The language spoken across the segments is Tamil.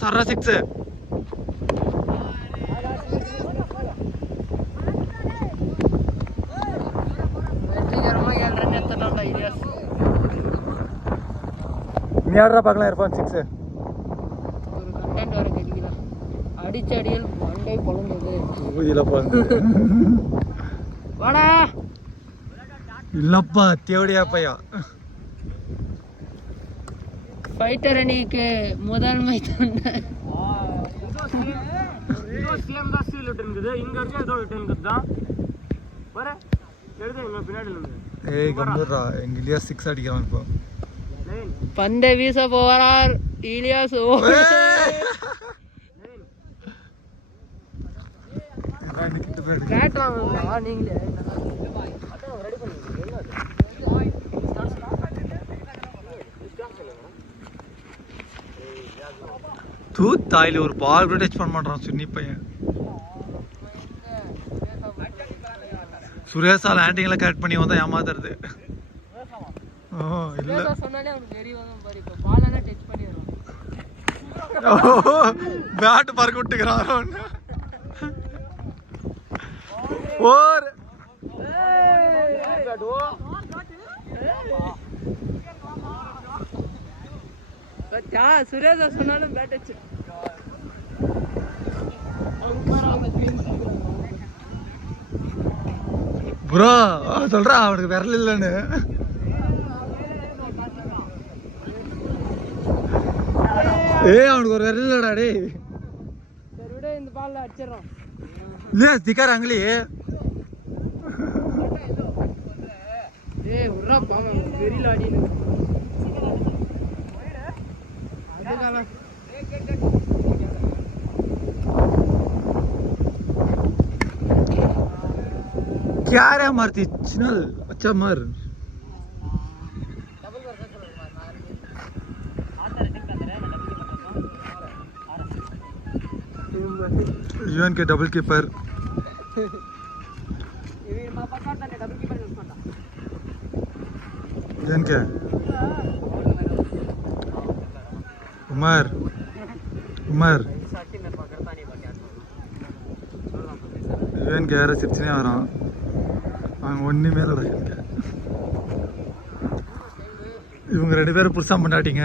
ಸರ್ರ ಸಿಕ್ಸ್ நீ ஆடுறா பார்க்கலாம் இருப்பான் சிக்ஸ் அடிச்ச அடியில் மண்டை பொழந்தது வாடா இல்லப்பா தேவடியா பையா ஃபைட்டர் அணிக்கு முதன்மை தந்த இலியாஸ் சிக்ஸ் அடிக்கிறான் இப்போ பந்தை வீச போறார் இலியாஸ் நீங்களே தாயில ஒரு பால் கூட டச் பண்ண மாட்டான் சுன்னி பையன் சுரேஷா லேண்டிங்ல கட் பண்ணி வந்தா ஏமாத்துறது இல்ல பேட் பறக்க விட்டுக்கிறான் ஓர் சுரேஷா சொன்னாலும் பேட் வச்சு ப்ரோ சொல்றா அவனுக்கு விரல் இல்லைன்னு அவனுக்கு ஒரு விரல் இல்லடா டே இந்த பால்ல அடிச்சிடறோம் இல்லையா திக்கார் அங்கலி உர்றா பாவம் வெறியில அடின்னு क्या रे मारती चिनल अच्छा मार यूएन के डबल कीपर यूएन के उमर उमर यूएन के यार सिर्फ नहीं आ रहा ஒண்ணு மேல இவங்க ரெண்டு பேரும் புதுசா பண்ணாட்டிங்க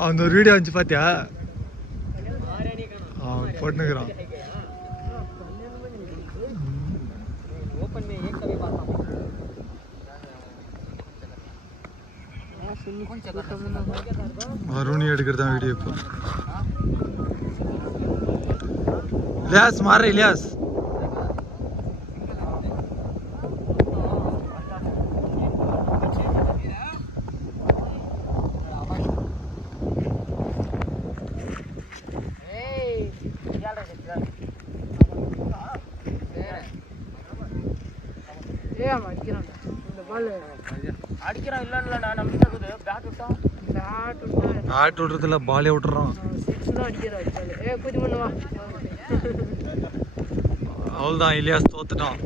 அவன் ஒரு வீடியோ வந்துச்சு பாத்தியா அவன் போட்டுக்கிறான் வருணி எடுக்கிறதா வீடியோ இப்போ इलियास मार रहे इलियास பேட் விடுறதுல பாலே விட்டுறான் அவ்வளோதான் இலியாஸ் தோத்துட்டான்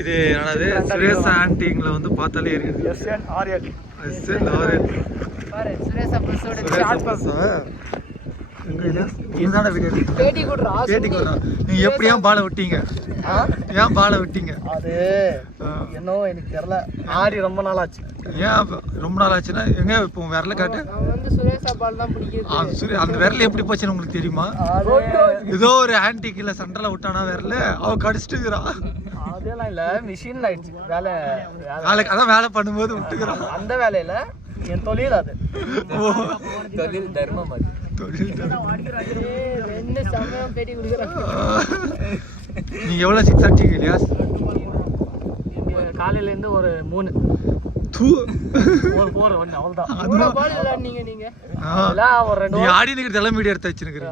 இது என்னது சுரேஷ் ஆன்டிங்ல வந்து பார்த்தாலே இருக்குது நீங்க எப்படி ஏன் பாலை விட்டீங்க ஏன் பாலை விட்டீங்க அது என்னவோ எனக்கு தெரியல ஆடி ரொம்ப நாள் ஆச்சு ஏன் ரொம்ப நாள் ஆச்சுன்னா எங்க இப்போ விரல காட்டு அந்த விரல எப்படி போச்சுன்னு உங்களுக்கு தெரியுமா ஏதோ ஒரு ஆன்டிக் இல்ல சென்டர்ல விட்டானா விரல அவ கடிச்சிட்டு இருக்கிறான் அதெல்லாம் இல்ல மிஷின்ல ஆயிடுச்சு வேலை அதான் வேலை பண்ணும்போது விட்டுக்கிறான் அந்த வேலையில என் தொழில் அது தொழில் தர்மம் அது நீங்க எவ்வளவு சிக்ஸ் அடிச்சீங்க இலியாஸ் காலையில இருந்து ஒரு 3 எடுத்து வச்சிருக்கீங்க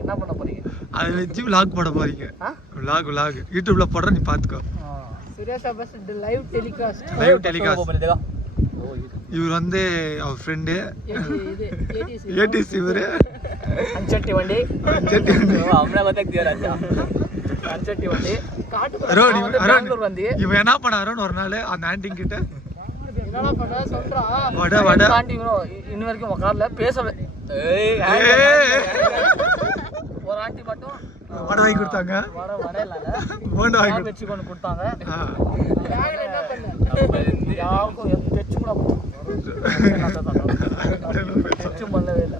என்ன பண்ண போறீங்க அதை வச்சு vlog போட போறீங்க vlog யூடியூப்ல போடுற நீ பாத்துக்கோ சுரேஷா பஸ் லைவ் டெலிகாஸ்ட் இவர் வந்து அவர் ஃப்ரெண்டு ஏடிசி இவரு ಅಂಚಟ್ಟಿ ವಂಡಿ ಅಮ್ಮನ ಗೊತ್ತಾಗ್ತೀಯಲ್ಲ அஞ்சட்டி வண்டி அருண் பெங்களூர் வண்டி இவன் என்ன பண்ண அருண் ஒரு நாள் அந்த ஆன்டி கிட்ட என்னடா பண்ண சொல்றா வட ஆண்டி இன்ன வரைக்கும் உட்கார்ல பேசவே ஒரு ஆண்டி மட்டும் வடை வாங்கி கொடுத்தாங்க வடை இல்லாத போண்டா வாங்கி வச்சு கொண்டு கொடுத்தாங்க பேக்ல என்ன பண்ண யாருக்கும் தெச்சு கூட தெச்சும் பண்ணவே இல்லை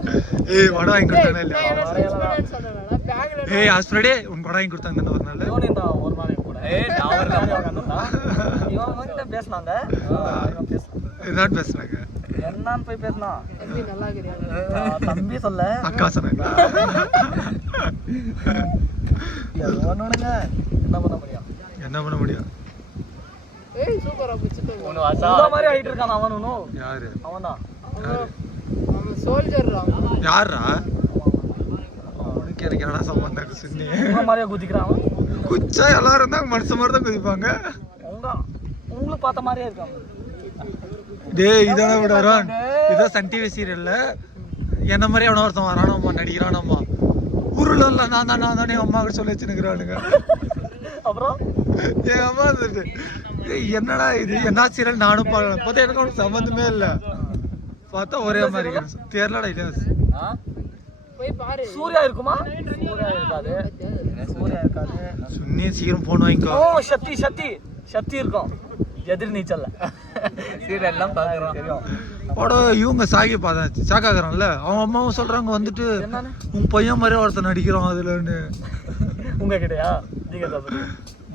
ஏய் வடை வாங்கி கொடுத்தானே இல்ல எக்ஸ்பீரியன்ஸ் சொல்றேன்டா பேக்ல ஏய் ஹாஸ்பிடலே உன் வடை வாங்கி கொடுத்தாங்க ஒரு நாள் ஒரு நாள் கூட இவன் வந்து பேசினாங்க இவன் பேசினான் என்ன பேசுறாங்க என்னன்னு போய் பேசினா எப்படி நல்லா இருக்கறியா தம்பி சொல்ல அக்கா சொன்னாங்க ஒண்ணுங்க என்ன பண்ண முடியும் என்ன பண்ண முடியும் ஏய் சூப்பரா பிச்சிட்டு இந்த மாதிரி ஆயிட்டு இருக்கான் அவனும் யாரு அவன்தான் அவன் சோல்ஜர்ரா யாரா உனக்கு எனக்கு என்னடா சம்பந்தம் சுண்ணி இந்த மாதிரியா குதிக்கிறான் அவன் குச்சா எல்லாரும் இருந்தாங்க மனுஷன் மாதிரி தான் குதிப்பாங்க உங்களுக்கு பார்த்த மாதிரியே இருக்கான் டேய் இதான விட அருண் இதான் சன் டிவி சீரியல்ல என்ன மாதிரி அவன ஒருத்தன் வரானம்மா நடிக்கிறானம்மா ஊருல இல்ல நான் தானே அம்மா கிட்ட சொல்லி வச்சுருக்கிறானுங்க அப்புறம் என் அம்மா இருந்துட்டு ஏய் என்னடா இது என்ன சீரியல் நானும் பார்க்கலாம் பார்த்தா எனக்கு ஒன்றும் சம்மந்தமே இல்லை பார்த்தா ஒரே மாதிரி தெரியலடா இல்ல போய் பாரு சூர்யா இருக்குமா சூர்யா இருக்காது சூர்யா இருக்காது சுண்ணி சீக்கிரம் போன் வாங்கிக்கோ ஓ சக்தி இருக்கும் எதிர் நீச்சல்ல சீரியல் எல்லாம் பாக்குறோம் தெரியும் போட இவங்க சாகி பார்த்தா சாக்காக்குறான்ல அவன் அம்மாவும் சொல்றாங்க வந்துட்டு உன் பையன் மாதிரி ஒருத்தன் நடிக்கிறான் அதுலன்னு உங்க கிட்டயா நீங்க சொல்லுங்க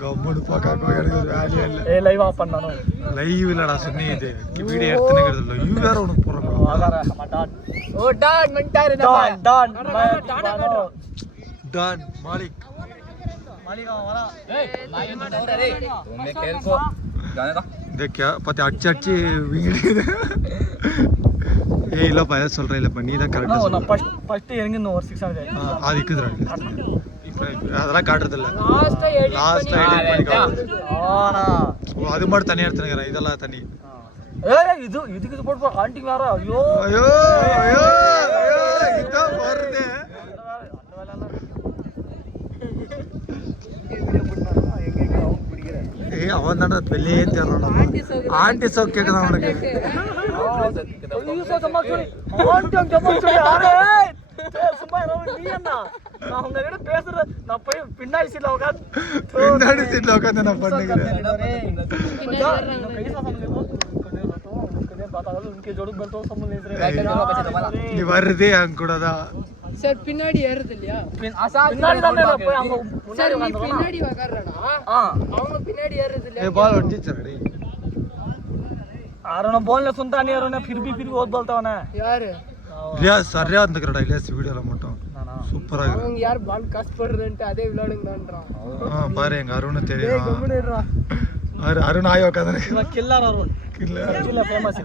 கம்முன்னு பார்க்க எனக்கு ஒரு வேலையே இல்லை ஏ லைவ் ஆஃப் பண்ணனும் லைவ் இல்லடா சுண்ணி இது வீடியோ எடுத்துனுக்கிறது இல்லை யூ வேற உனக்கு போறாங்க ஆகார மட்டான் ஓ டான் மண்டாரு டான் டான் மாலிக் மாலிகா வரா ஏய் லைவ் மட்டாரு रे तुमने खेल को जाने का देख क्या पता அடிச்சு வீடியோ ஏய் இல்லப்பா ஏதோ சொல்றேன் இல்லப்பா நீ தான் கரெக்டா நான் ஃபர்ஸ்ட் இறங்கி ஒரு 600 அது இருக்குதுடா அதெல்லாம் காட்டுறது இல்ல லாஸ்டா எடிட் லாஸ்ட் எடிட் பண்ணி காட்டுறது ஆனா ஓ அது மட்டும் தனியா எடுத்துக்கிறேன் இதெல்லாம் தனி ஏய் இதுக்கு போடு ஆண்டி வேற ஐயோ ஐயோ ஐயோ ஐயோ இதான் வருது ஏய் அவன் தான வெளியே தேறறான் ஆண்டி சோக் கேக்குதான் அவனுக்கு ஐயோ சத்தமா சொல்லி ஆண்டி அங்க சொல்லி அரே சும்மா நீ என்ன நான் உங்க கிட்ட பேசுற நான் போய் பின்னாடி சீட்ல உட்கார்ந்து பின்னாடி சீட்ல உட்கார்ந்து நான் பண்ணுகிறேன் நீ வருதே என் கூட தான் சார் பின்னாடி ஏறுது இல்லையா பின்னாடி தானே போய் அங்க சார் நீ பின்னாடி உட்கார்றடா அவங்க பின்னாடி ஏறுது இல்லையா ये बॉल उठ चढ़ी आरोना बॉल ने सुनता नहीं आरोना फिर भी बहुत बोलता है ना யாரு இல்லையா சரியா இருந்துக்கிறடா இல்லையா வீடியோல மட்டும் சூப்பரா இருக்கு அவங்க யார் பால் காசு போடுறதுன்ட்டு அதே விளையாடுங்கன்றான் பாரு எங்க அருண் தெரியும் அருண் ஆயோ கதனை killer Arun killer killer famous